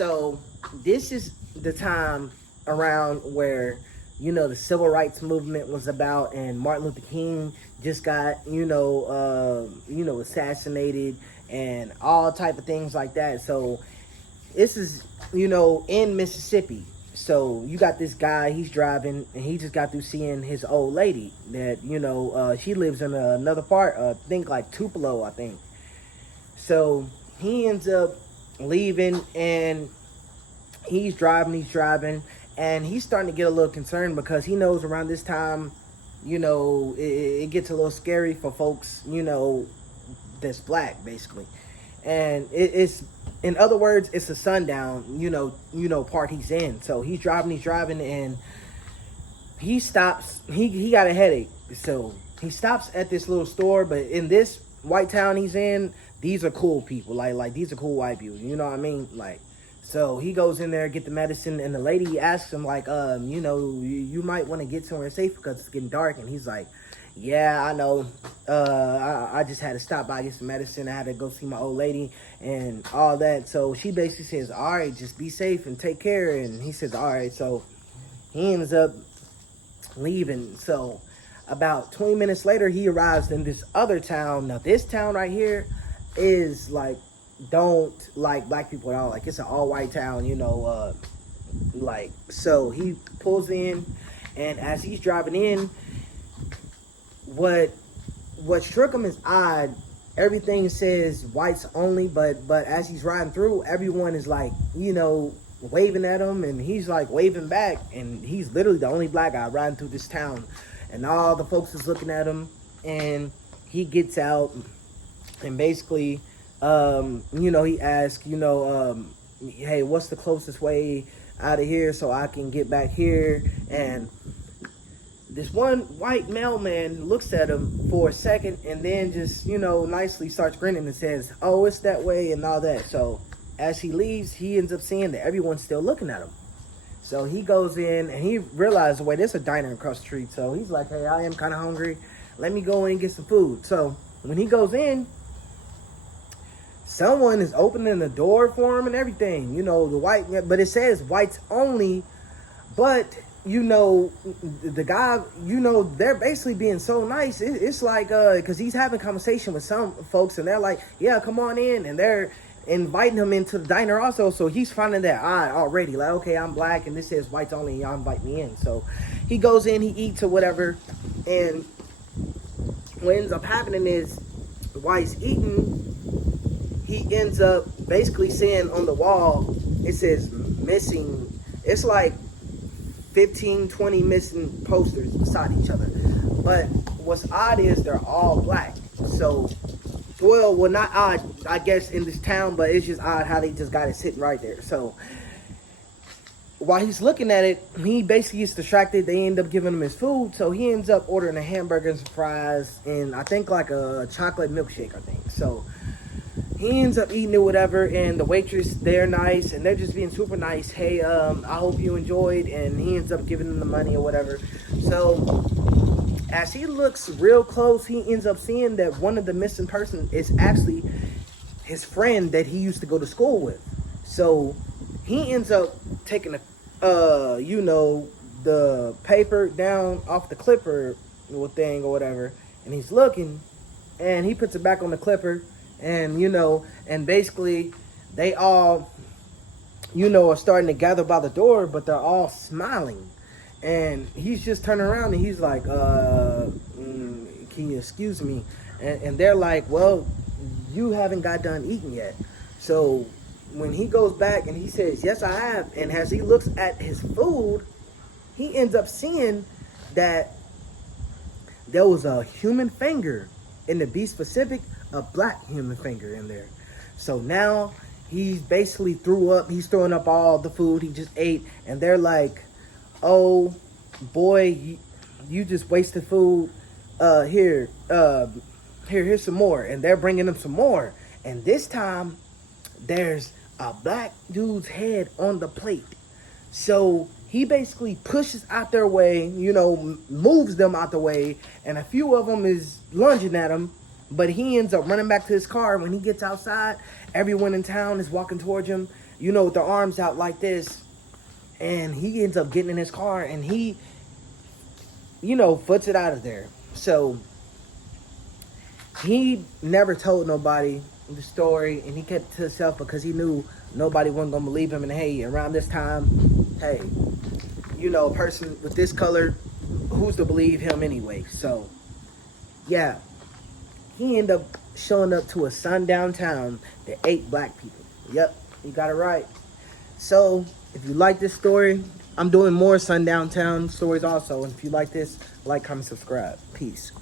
So this is the time around where the civil rights movement was about, and Martin Luther King just got assassinated, and all type of things like that. So this is in Mississippi. So you got this guy, he's driving, and he just got through seeing his old lady that she lives in another part, I think like Tupelo, I think. So he ends up leaving, and he's driving, and he's starting to get a little concerned because he knows around this time, it gets a little scary for folks, that's black, basically. And it's, in other words, it's a sundown, part he's in. So he's driving, and he stops. He got a headache, so he stops at this little store. But in this white town he's in, these are cool people. Like these are cool white people. You know what I mean? Like, so he goes in there, get the medicine, and the lady asks him like, you might want to get somewhere safe because it's getting dark. And he's like, yeah, I know. I just had to stop by, get some medicine. I had to go see my old lady and all that. So she basically says, all right, just be safe and take care. And he says, all right. So he ends up leaving. So about 20 minutes later, he arrives in this other town. Now, this town right here is like, don't like black people at all. Like, it's an all-white town, so he pulls in, and as he's driving in, what struck him as odd, everything says whites only, but as he's riding through, everyone is like, waving at him, and he's like waving back, and he's literally the only black guy riding through this town, and all the folks is looking at him, and he gets out, and basically, he asks, hey, what's the closest way out of here so I can get back here? And this one white mailman looks at him for a second, and then just, nicely starts grinning and says, oh, it's that way and all that. So as he leaves, he ends up seeing that everyone's still looking at him. So he goes in, and he realizes, wait, there's a diner across the street. So he's like, hey, I am kind of hungry. Let me go in and get some food. So when he goes in, someone is opening the door for him and everything, the white, but it says whites only, but, the guy, they're basically being so nice. It's like, because he's having conversation with some folks, and they're like, yeah, come on in, and they're inviting him into the diner also, so he's finding that odd already, like, okay, I'm black, and this says whites only, and y'all invite me in. So he goes in, he eats or whatever, and what ends up happening is, while he's eating, he ends up basically seeing on the wall, it says missing. It's like 15, 20 missing posters beside each other. But what's odd is they're all black. So, well, not odd, I guess, in this town, but it's just odd how they just got it sitting right there. So, while he's looking at it, he basically gets distracted. They end up giving him his food. So, he ends up ordering a hamburger and some fries and I think like a chocolate milkshake, I think. So, he ends up eating it, whatever, and the waitress, they're nice, and they're just being super nice. Hey, I hope you enjoyed, and he ends up giving them the money or whatever. So, as he looks real close, he ends up seeing that one of the missing person is actually his friend that he used to go to school with. So, he ends up taking the paper down off the clipper thing or whatever, and he's looking, and he puts it back on the clipper. And, and basically they all, are starting to gather by the door, but they're all smiling. And he's just turning around and he's like, can you excuse me? And they're like, well, you haven't got done eating yet. So when he goes back and he says, yes, I have. And as he looks at his food, he ends up seeing that there was a human finger, and to be specific, a black human finger in there. So now he's basically he's throwing up all the food he just ate, and they're like, oh boy, you just wasted food. Here's some more. And they're bringing him some more, and this time there's a black dude's head on the plate. So he basically pushes out their way, moves them out the way, and a few of them is lunging at him. But he ends up running back to his car. When he gets outside, everyone in town is walking towards him. you know, with the arms out like this. And he ends up getting in his car and he, you know, foots it out of there. So he never told nobody the story, and he kept it to himself because he knew nobody wasn't gonna believe him. And hey, around this time, hey, you know, a person with this color, who's to believe him anyway? So yeah, he ended up showing up to a sundown town that ate black people. Yep, you got it right. So if you like this story, I'm doing more sundown town stories also. And if you like this, like, comment, subscribe. Peace.